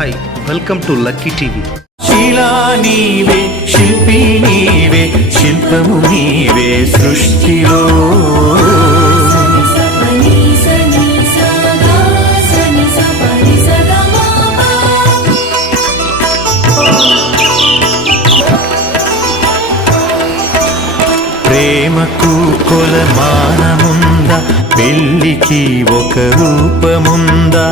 Hi welcome to lucky TV. శిలా నీవే శిల్పి నీవే శిల్పము నీవే సృష్టిలో. ప్రేమకు కొలమానముందా పెళ్ళికి ఒక రూపముందా?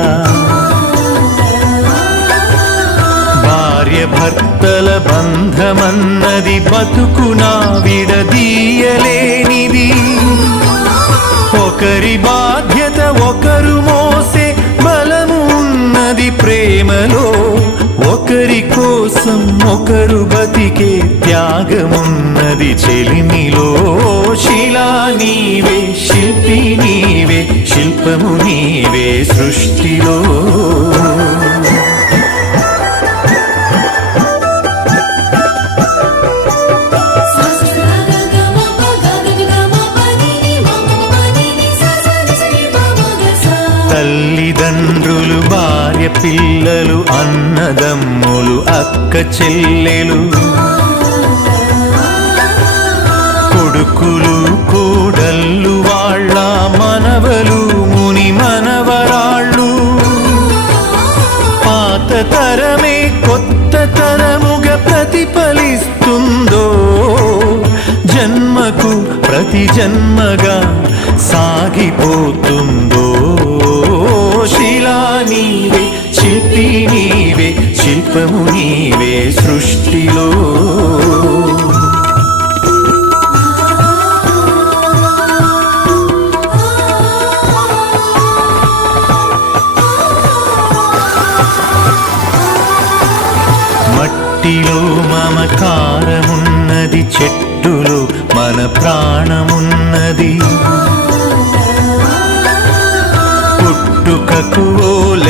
భార్య భర్తల బంధమన్నది బతుకునా విడదీయలేనిది. ఒకరి బాధ్యత ఒకరు మోసే బలము ఉన్నది ప్రేమలో. ఒకరి కోసం ఒకరు బతికే త్యాగమున్నది చెలిమిలో. శిలా నీవే శిల్పి నీవే శిల్పము నీవే సృష్టిలో. పిల్లలు అన్నదమ్ములు అక్క చెల్లెలు. కొడుకులు కూడళ్ళు వాళ్ళ మనవలు ముని మనవరాళ్ళు. పాత తరమే కొత్త తరముగా ప్రతిఫలిస్తుందో జన్మకు ప్రతి జన్మగా సాగిపోతుంది. శిల్పము నీవే సృష్టిలో. మట్టిలో మమకారమున్నది చెట్టులో మన ప్రాణమున్నది. పుట్టుకకు ఓ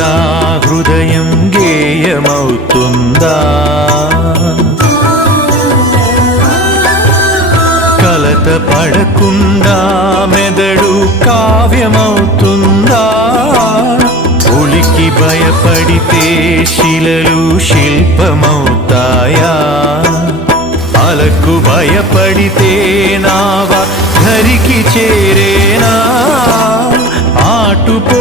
ఉందా హృదయం గేయమవుతుందా? కలత పడకుండా మెదడు కావ్యమవుతుందా? ఉలికి భయపడితే శిలలు శిల్పమవుతాయా? అలకు భయపడితే నావ ధరికి చేరేనా? ఆటుపో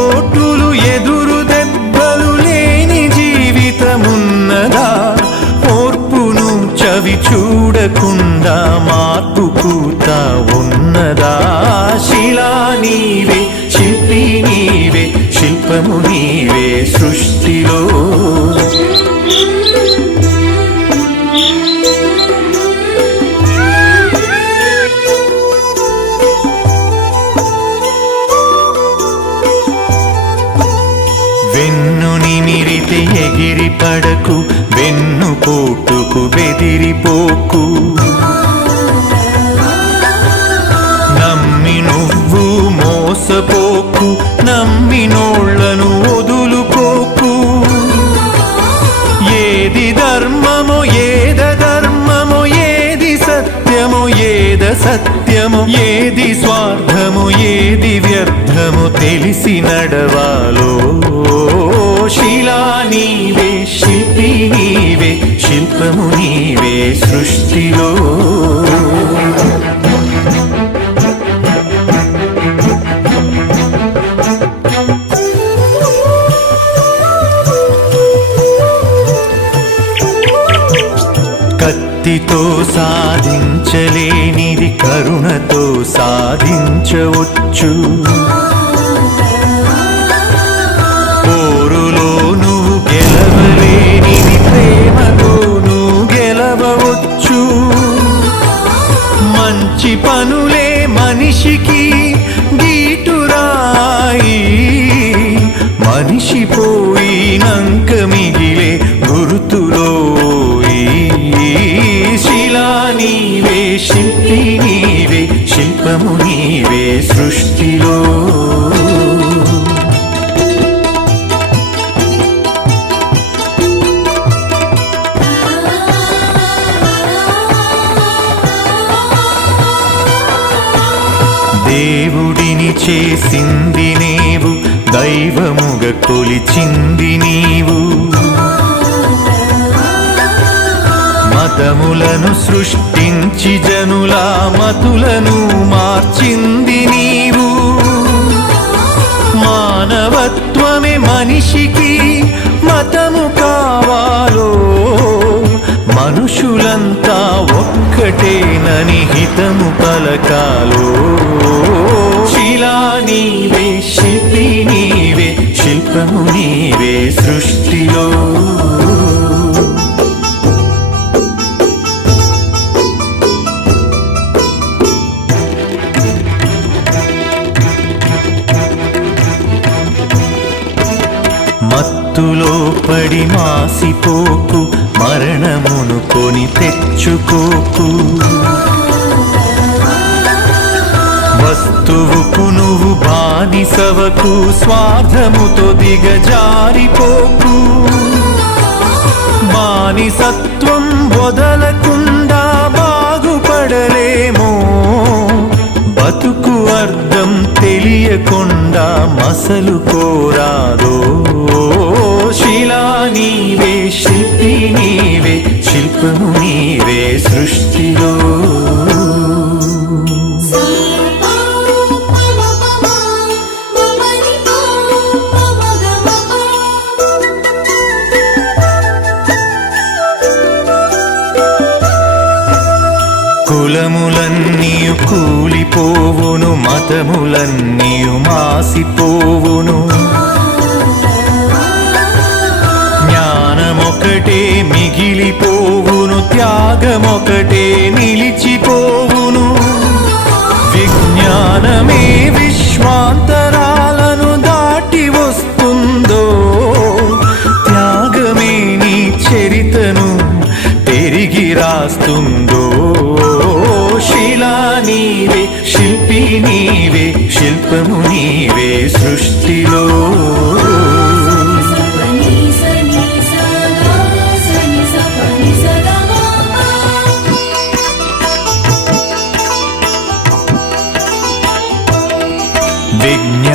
పడకు వెన్ను పోటుకు బెదిరిపోకు. నమ్మి నువ్వు మోసపోకు నమ్మి నోళ్ళను వదులుకోకు. ఏది ధర్మమో ఏద ధర్మమో ఏది సత్యమో ఏద సత్యమో ఏది స్వార్థమో ఏది వ్యర్థమో తెలిసి నడవాలో. శ్రీ సృష్టిలో. కత్తితో సాధించలేనిది కరుణతో సాధించవచ్చు. మంచి పనులే మనిషికి గీటురాయి. మనిషి పోయినంక మిగిలే చేసింది నీవు దైవముగ కొలిచింది నీవు. మతములను సృష్టించి జనుల మతులను మార్చింది నీవు. మానవత్వమే మనిషికి మతము కావాలో మనుషులంతా ఒక్కటేనని హితము పలకాలో. శిలా నీవే శిల్పి నీవే శిల్పము నీవే సృష్టిలో. మత్తులో పడి మాసిపోకు మరణమును కొని తెచ్చుకోకు. వస్తువుకు నువ్వు బానిసవకు స్వార్థముతో దిగజారిపోకు. బానిసత్వం వదలకుండా బాగుపడలేమో. బతుకు అర్థం తెలియకుండా మసలు కోరాదో. శిలా నీవే శిల్పి నీవే శిల్పము నీవే సృష్టిలో. కూలిపోవును మతములన్నీయు మాసిపోవును. జ్ఞానమొకటే మిగిలిపోవును త్యాగమొకటే నిలిచిపోవును. విజ్ఞానమే విశ్వాంతరాలను దాటి వస్తుందో త్యాగమే నీ చరితను పెరిగి రాస్తుంది. శిల్పము నీవే సృష్టిలో.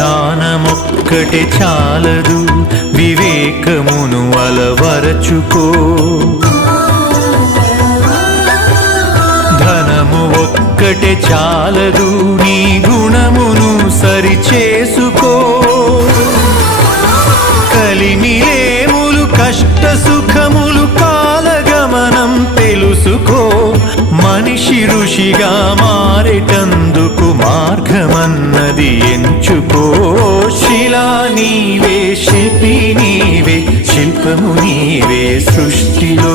విజ్ఞానమొక్కటి చాలదు వివేకమును అలవరచుకో. ధనము ఒక్కటే చాలదు నీ కలిమిలేములు కష్ట సుఖములు కాలగమనం తెలుసుకో. మనిషి ఋషిగా మారేటందుకు మార్గమన్నది ఎంచుకో. శిలా నీవే శిల్పి నీవే శిల్పము నీవే సృష్టిలో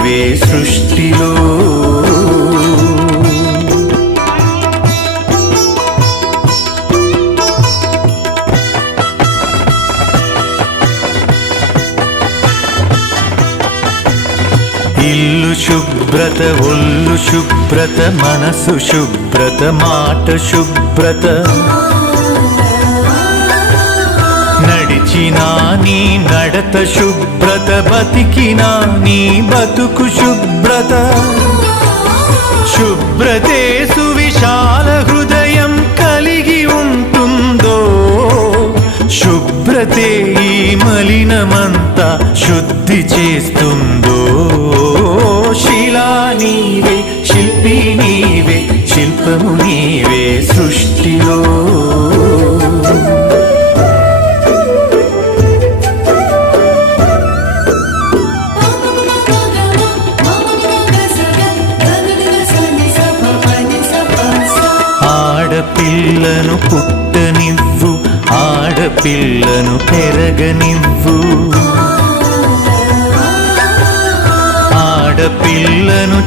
శుభ్రత ఒళ్ళు శుభ్రత మనసు శుభ్రత మాట శుభ్రత. నడిచినా నీ నడత శుభ్రత బతికినా నీ బతుకు శుభ్రత. శుభ్రతే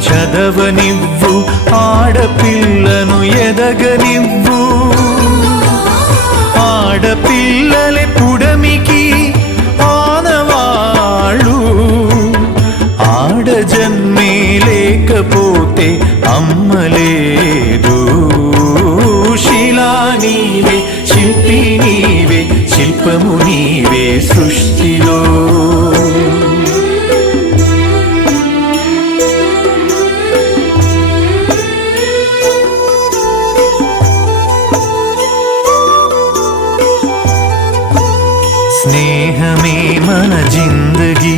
చదవనివ్వు ఆడపిల్లను ఎదగనివ్వు. ఆడపిల్లలే పుడమికి ఆనవాళ్ళు. ఆడ జన్మే లేకపోతే అమ్మలేదు శిలా నీవే శిల్పి నీవే శిల్పము నీవే సృష్టి మన జిందగీ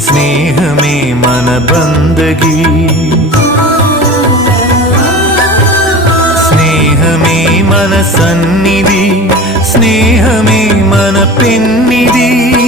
స్నేహమే మన బందగీ. స్నేహమే మన సన్నిధి స్నేహమే మన పిన్నిధి.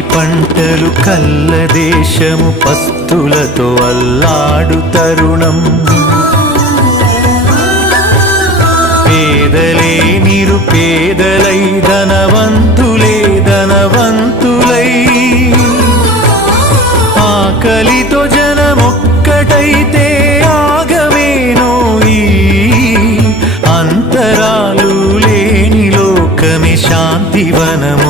పంటలు కల్ల దేశము పస్తులతో అల్లాడు తరుణం. పేదలే నిరుపేదలై ధనవంతులే ధనవంతులై. ఆకలితో జనమొక్కటైతే ఆగమేనో ఈ అంతరాలు లేని లోకమే శాంతివనము